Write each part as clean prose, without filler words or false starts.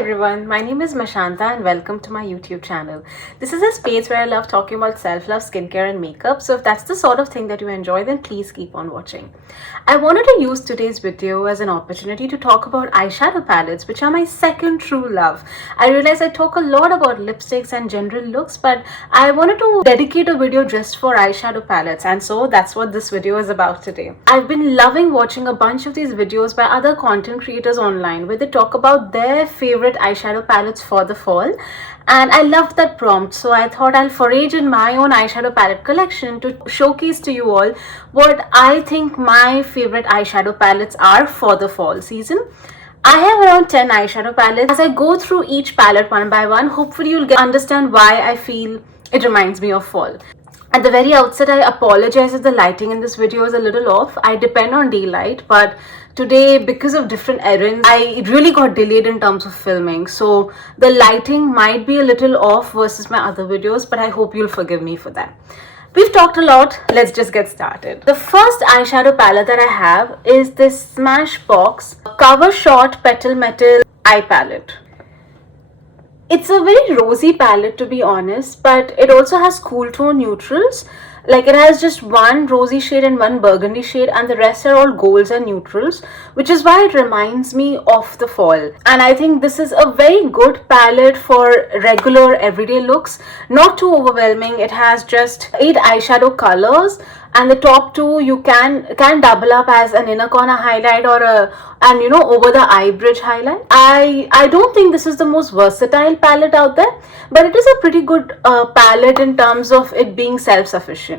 everyone, my name is Mashanta and welcome to my YouTube channel. This is a space where I love talking about self-love, skincare and makeup. So if that's the sort of thing that you enjoy, then please keep on watching. I wanted to use today's video as an opportunity to talk about eyeshadow palettes, which are my second true love. I realize I talk a lot about lipsticks and general looks, but I wanted to dedicate a video just for eyeshadow palettes, and so that's what this video is about today. I've been loving watching a bunch of these videos by other content creators online where they talk about their favorite eyeshadow palettes for the fall, and I loved that prompt, so I thought I'll forage in my own eyeshadow palette collection to showcase to you all what I think my favorite eyeshadow palettes are for the fall season. I have around 10 eyeshadow palettes. As I go through each palette one by one, hopefully you'll understand why I feel it reminds me of fall. At the very outset, I apologize if the lighting in this video is a little off. I depend on daylight, but today, because of different errands, I really got delayed in terms of filming. So the lighting might be a little off versus my other videos, but I hope you'll forgive me for that. We've talked a lot, let's just get started. The first eyeshadow palette that I have is this Smashbox Cover Shot Petal Metal Eye Palette. It's a very rosy palette, to be honest, but it also has cool tone neutrals. Like, it has just one rosy shade and one burgundy shade, and the rest are all golds and neutrals, which is why it reminds me of the fall. And I think this is a very good palette for regular everyday looks, not too overwhelming. It has just 8 eyeshadow colors, and the top two you can double up as an inner corner highlight or over the eye bridge highlight. I don't think this is the most versatile palette out there, but it is a pretty good palette in terms of it being self-sufficient.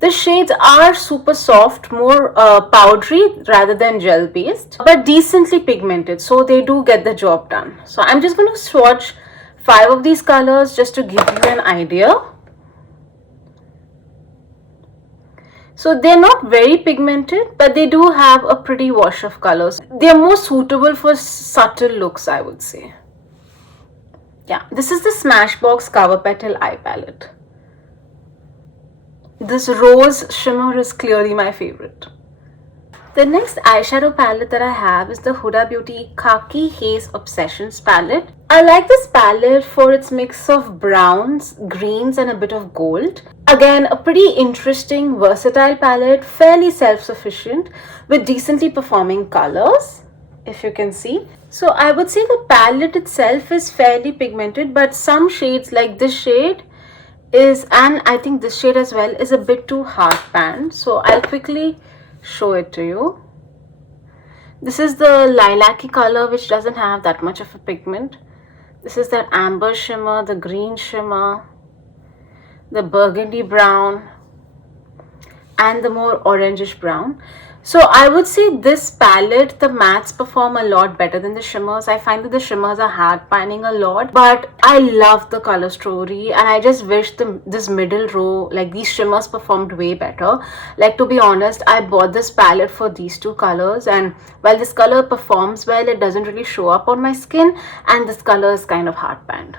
The shades are super soft, more powdery rather than gel based, but decently pigmented, so they do get the job done. So I'm just going to swatch 5 of these colors just to give you an idea. So they're not very pigmented, but they do have a pretty wash of colors. They're more suitable for subtle looks, I would say. Yeah, this is the Smashbox Cover Petal Eye Palette. This rose shimmer is clearly my favorite. The next eyeshadow palette that I have is the Huda Beauty Khaki Haze Obsessions palette. I like this palette for its mix of browns, greens and a bit of gold. Again, a pretty interesting, versatile palette, fairly self-sufficient with decently performing colors, if you can see. So I would say the palette itself is fairly pigmented, but some shades like this shade is, and I think this shade as well, is a bit too hard panned. So I'll quickly show it to you. This is the lilac-y color, which doesn't have that much of a pigment. This is that amber shimmer, the green shimmer, the burgundy brown and the more orangish brown. So I would say this palette, the mattes perform a lot better than the shimmers. I find that the shimmers are hard panning a lot, but I love the color story and I just wish this middle row, like these shimmers, performed way better. Like, to be honest, I bought this palette for these two colors, and while this color performs well, it doesn't really show up on my skin, and this color is kind of hard panned.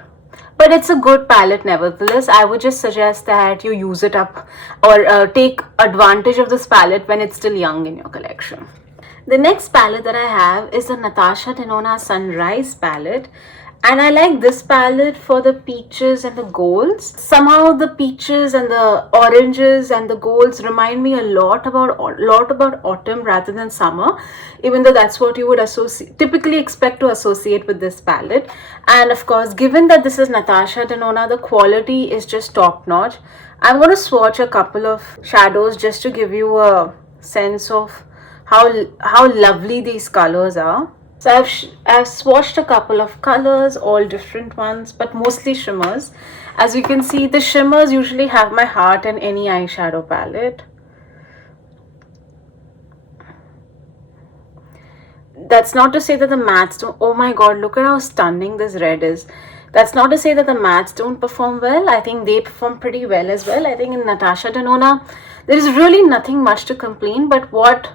But it's a good palette nevertheless. I would just suggest that you use it up or take advantage of this palette when it's still young in your collection. The next palette that I have is the Natasha Denona Sunrise palette. And I like this palette for the peaches and the golds. Somehow the peaches and the oranges and the golds remind me a lot about autumn rather than summer, even though that's what you would typically expect to associate with this palette. And of course, given that this is Natasha Denona, the quality is just top notch. I'm going to swatch a couple of shadows just to give you a sense of how lovely these colors are. So I've swatched a couple of colors, all different ones, but mostly shimmers. As you can see, the shimmers usually have my heart in any eyeshadow palette. That's not to say that the mattes don't. Oh my god, look at how stunning this red is. That's not to say that the mattes don't perform well. I think they perform pretty well as well. I think in Natasha Denona, there is really nothing much to complain, but what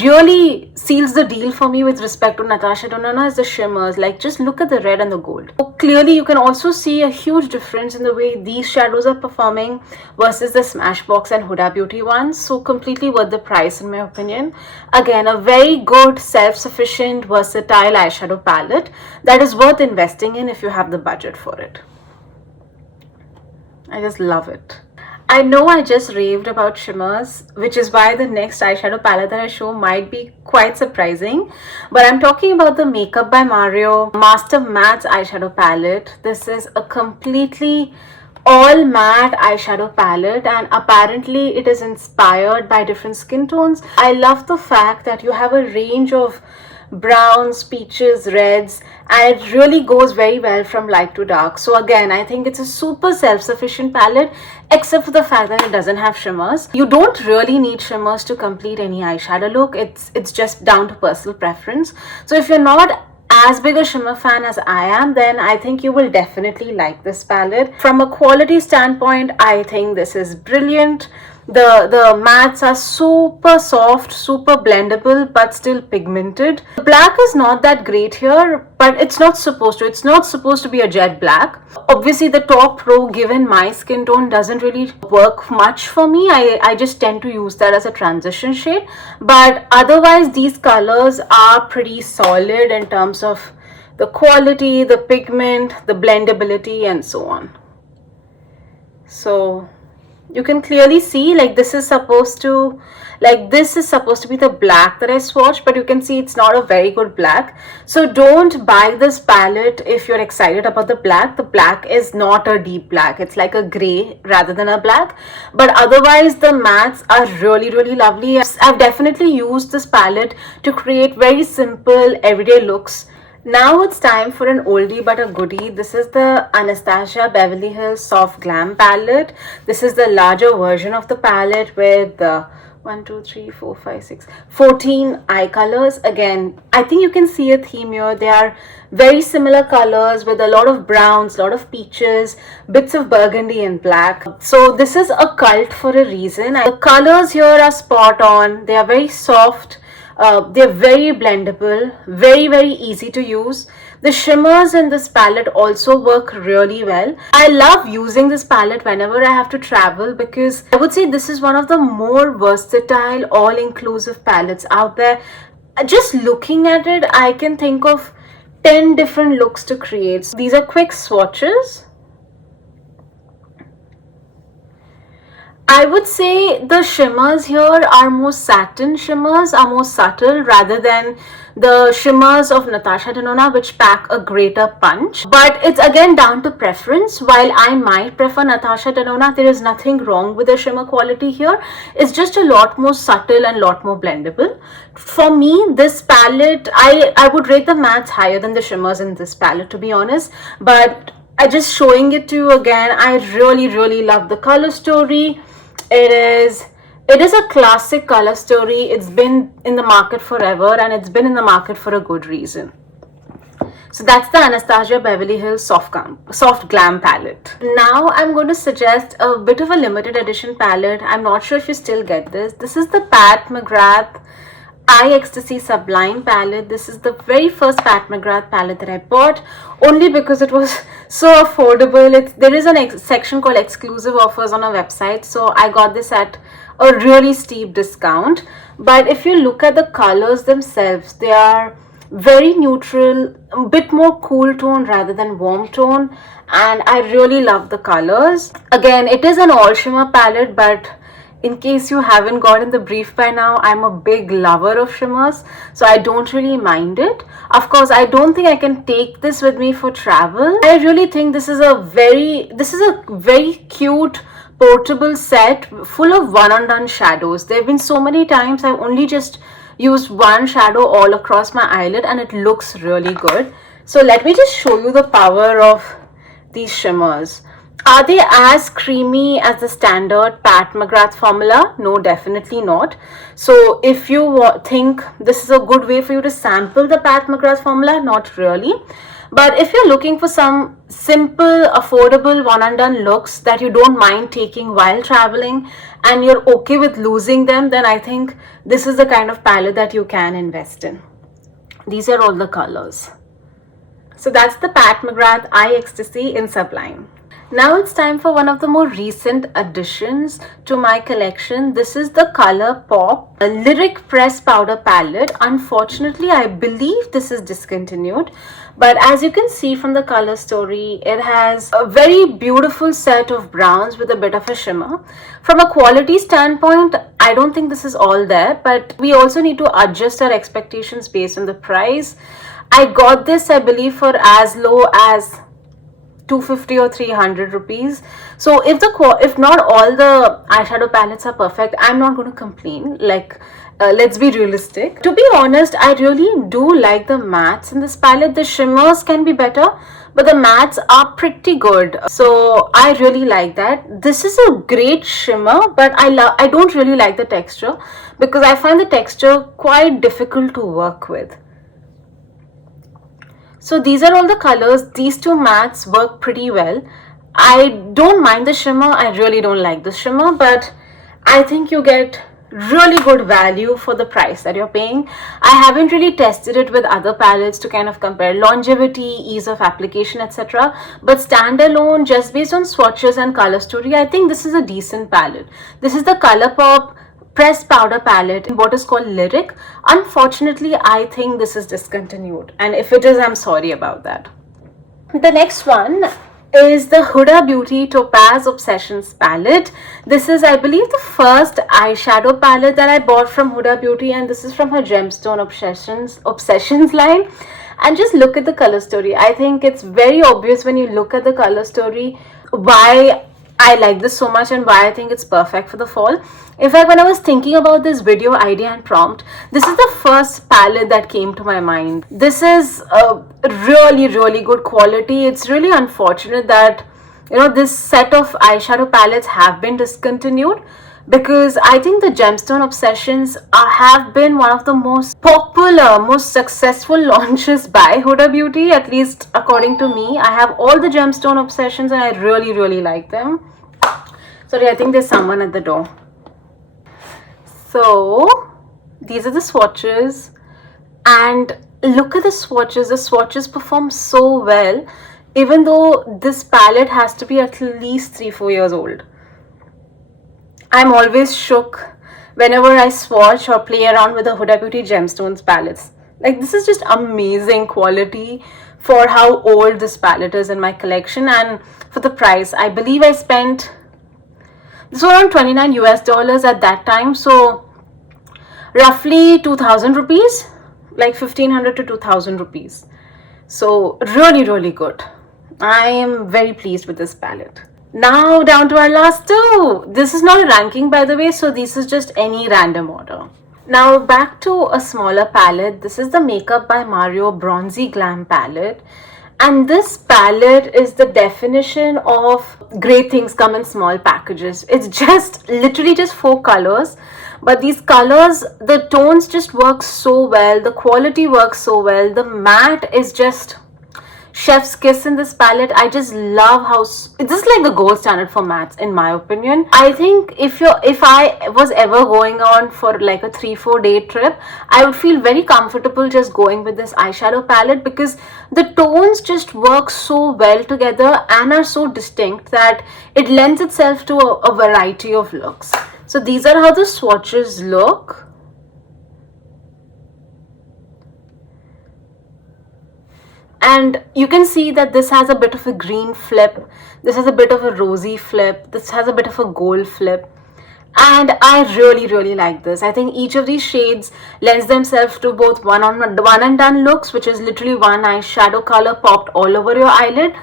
really seals the deal for me with respect to Natasha Denona is the shimmers. Like, just look at the red and the gold. So clearly you can also see a huge difference in the way these shadows are performing versus the Smashbox and Huda Beauty ones. So completely worth the price in my opinion. Again, a very good, self-sufficient, versatile eyeshadow palette that is worth investing in if you have the budget for it. I just love it. I know I just raved about shimmers, which is why the next eyeshadow palette that I show might be quite surprising. But I'm talking about the Makeup by Mario Master Mattes eyeshadow palette. This is a completely all matte eyeshadow palette, and apparently it is inspired by different skin tones. I love the fact that you have a range of browns, peaches, reds, and it really goes very well from light to dark. So again, I think it's a super self-sufficient palette, except for the fact that it doesn't have shimmers. You don't really need shimmers to complete any eyeshadow look. It's just down to personal preference. So if you're not as big a shimmer fan as I am, then I think you will definitely like this palette. From a quality standpoint, I think this is brilliant. The mattes are super soft, super blendable, but still pigmented. The black is not that great here, but it's not supposed to. It's not supposed to be a jet black. Obviously, the top row, given my skin tone, doesn't really work much for me. I just tend to use that as a transition shade. But otherwise, these colors are pretty solid in terms of the quality, the pigment, the blendability, and so on. So you can clearly see, like, this is supposed to be the black that I swatched, but you can see it's not a very good black. So don't buy this palette if you're excited about the black. The black is not a deep black. It's like a gray rather than a black. But otherwise, the mattes are really, really lovely. I've definitely used this palette to create very simple everyday looks. Now it's time for an oldie but a goodie. This is the Anastasia Beverly Hills Soft Glam palette. This is the larger version of the palette with 14 eye colors. Again, I think you can see a theme here. They are very similar colors with a lot of browns, a lot of peaches, bits of burgundy and black. So this is a cult for a reason. The colors here are spot on. They are very soft. They're very blendable, very, very easy to use. The shimmers in this palette also work really well. I love using this palette whenever I have to travel because I would say this is one of the more versatile, all-inclusive palettes out there. Just looking at it, I can think of 10 different looks to create. So these are quick swatches. I would say the shimmers here are more satin shimmers, are more subtle rather than the shimmers of Natasha Denona, which pack a greater punch. But it's again down to preference. While I might prefer Natasha Denona, there is nothing wrong with the shimmer quality here. It's just a lot more subtle and a lot more blendable. For me, this palette, I would rate the mattes higher than the shimmers in this palette, to be honest. But I just showing it to you again, I really, really love the color story. It is a classic color story. It's been in the market forever and it's been in the market for a good reason. So that's the Anastasia Beverly Hills Soft Glam palette. Now I'm going to suggest a bit of a limited edition palette. I'm not sure if you still get this. This is the Pat McGrath Eye Ecstasy Sublime palette. This is the very first Pat McGrath palette that I bought only because it was so affordable. There is a section called exclusive offers on our website, so I got this at a really steep discount. But if you look at the colors themselves, they are very neutral, a bit more cool tone rather than warm tone, and I really love the colors. Again, it is an all shimmer palette, but in case you haven't gotten the brief by now, I'm a big lover of shimmers, so I don't really mind it. Of course, I don't think I can take this with me for travel. I really think this is a very cute portable set full of one-and-done shadows. There have been so many times I've only just used one shadow all across my eyelid and it looks really good. So let me just show you the power of these shimmers. Are they as creamy as the standard Pat McGrath formula? No, definitely not. So if you think this is a good way for you to sample the Pat McGrath formula, not really. But if you're looking for some simple, affordable one-and-done looks that you don't mind taking while traveling and you're okay with losing them, then I think this is the kind of palette that you can invest in. These are all the colors. So that's the Pat McGrath Eye Ecstasy in Sublime. Now it's time for one of the more recent additions to my collection. This is the Colourpop Lyric Pressed Powder Palette. Unfortunately, I believe this is discontinued. But as you can see from the color story, it has a very beautiful set of browns with a bit of a shimmer. From a quality standpoint, I don't think this is all there. But we also need to adjust our expectations based on the price. I got this, I believe, for as low as 250 or 300 rupees. So if not all the eyeshadow palettes are perfect, I'm not going to complain. Like, let's be realistic. To be honest, I really do like the mattes in this palette. The shimmers can be better, but the mattes are pretty good. So I really like that. This is a great shimmer, but I don't really like the texture because I find the texture quite difficult to work with. So these are all the colors. These two mattes work pretty well. I don't mind the shimmer. I really don't like the shimmer, but I think you get really good value for the price that you're paying. I haven't really tested it with other palettes to kind of compare longevity, ease of application, etc. But standalone, just based on swatches and color story, I think this is a decent palette. This is the Colourpop Pressed Powder Palette in what is called Lyric. Unfortunately, I think this is discontinued, and if it is, I'm sorry about that. The next one is the Huda Beauty Topaz Obsessions palette. This is, I believe, the first eyeshadow palette that I bought from Huda Beauty, and this is from her Gemstone Obsessions line. And just look at the color story. I think it's very obvious when you look at the color story why I like this so much and why I think it's perfect for the fall. In fact, when I was thinking about this video idea and prompt, this is the first palette that came to my mind. This is a really good quality. It's really unfortunate that, you know, this set of eyeshadow palettes have been discontinued, because I think the Gemstone Obsessions have been one of the most popular, most successful launches by Huda Beauty, at least according to me. I have all the Gemstone Obsessions and I really like them. Sorry, I think there's someone at the door. So these are the swatches, and look at the swatches. The swatches perform so well, even though this palette has to be at least 3-4 years old. I'm always shook whenever I swatch or play around with the Huda Beauty Gemstones palettes. Like, this is just amazing quality for how old this palette is in my collection, and for the price. I believe I spent this was around $29 US at that time, so roughly 2,000 rupees, like 1,500 to 2,000 rupees. So really good. I am very pleased with this palette. Now down to our last two. This is not a ranking, by the way, so this is just any random order. Now back to a smaller palette. This is the Makeup by Mario Bronzy Glam palette. And this palette is the definition of great things come in small packages. It's just literally just 4 colors. But these colors, the tones just work so well. The quality works so well. The matte is just chef's kiss in this palette. I just love how this is like the gold standard for mattes, in my opinion. I think if I was ever going on for like a 3-4 day trip, I would feel very comfortable just going with this eyeshadow palette, because the tones just work so well together and are so distinct that it lends itself to a variety of looks. So these are how the swatches look. And you can see that this has a bit of a green flip, this has a bit of a rosy flip, this has a bit of a gold flip. And I really like this. I think each of these shades lends themselves to both one and done looks, which is literally one eyeshadow color popped all over your eyelid,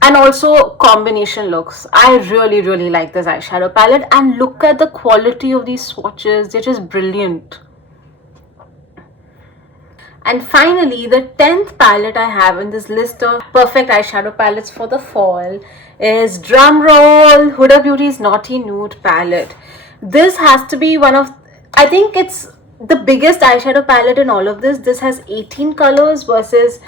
and also combination looks. I really like this eyeshadow palette, and look at the quality of these swatches. They're just brilliant. And finally, the 10th palette I have in this list of perfect eyeshadow palettes for the fall is, drumroll, Huda Beauty's Naughty Nude palette. This has to be one of, I think it's the biggest eyeshadow palette in all of this. This has 18 colors versus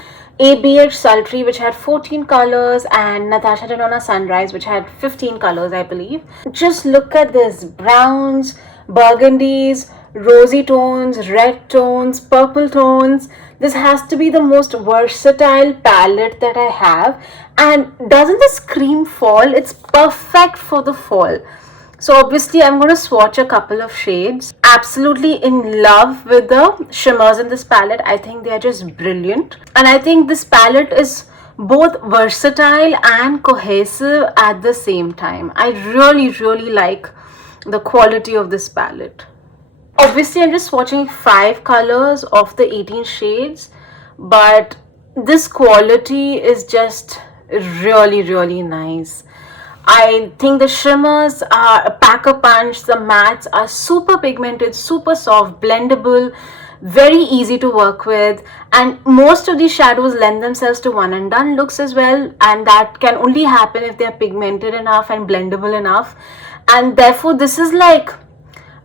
ABH Sultry, which had 14 colors, and Natasha Denona Sunrise, which had 15 colors, I believe. Just look at this: browns, burgundies, rosy tones, red tones, purple tones. This has to be the most versatile palette that I have. And doesn't this scream fall? It's perfect for the fall. So obviously I'm going to swatch a couple of shades. Absolutely in love with the shimmers in this palette. I think they are just brilliant. And I think this palette is both versatile and cohesive at the same time. I really like the quality of this palette. Obviously I'm just swatching 5 colors of the 18 shades, but this quality is just really nice. I think the shimmers are pack a punch. The mattes are super pigmented, super soft, blendable, very easy to work with, and most of these shadows lend themselves to one and done looks as well, and that can only happen if they are pigmented enough and blendable enough. And therefore this is like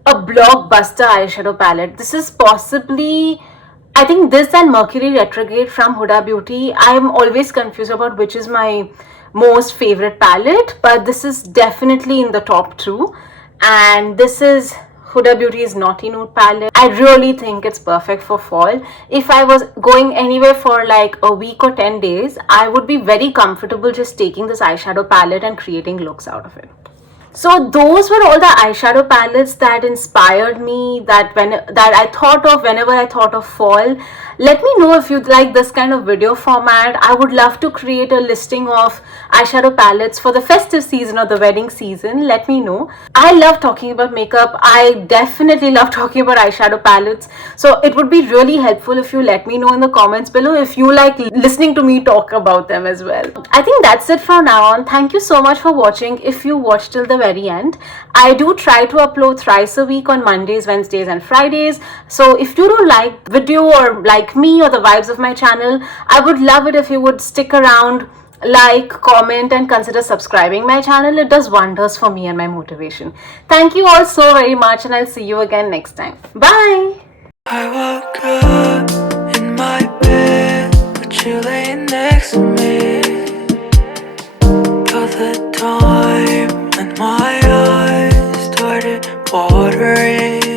a blockbuster eyeshadow palette. This is possibly, I think this and Mercury Retrograde from Huda Beauty. I'm always confused about which is my most favorite palette, but this is definitely in the top 2. And this is Huda Beauty's Naughty Nude palette. I really think it's perfect for fall. If I was going anywhere for like a week or 10 days, I would be very comfortable just taking this eyeshadow palette and creating looks out of it. So those were all the eyeshadow palettes that inspired me, that I thought of whenever I thought of fall. Let me know if you'd like this kind of video format. I would love to create a listing of eyeshadow palettes for the festive season or the wedding season. Let me know. I love talking about makeup. I definitely love talking about eyeshadow palettes. So it would be really helpful if you let me know in the comments below if you like listening to me talk about them as well. I think that's it from now on. Thank you so much for watching. If you watched till the very end, I do try to upload thrice a week on Mondays, Wednesdays and Fridays. So if you don't like video or like me or the vibes of my channel, I would love it if you would stick around, like, comment and consider subscribing my channel. It does wonders for me and my motivation. Thank you all so very much, and I'll see you again next time. Bye. I woke up in my bed, but you laying next to me. For the time and my eyes started watering.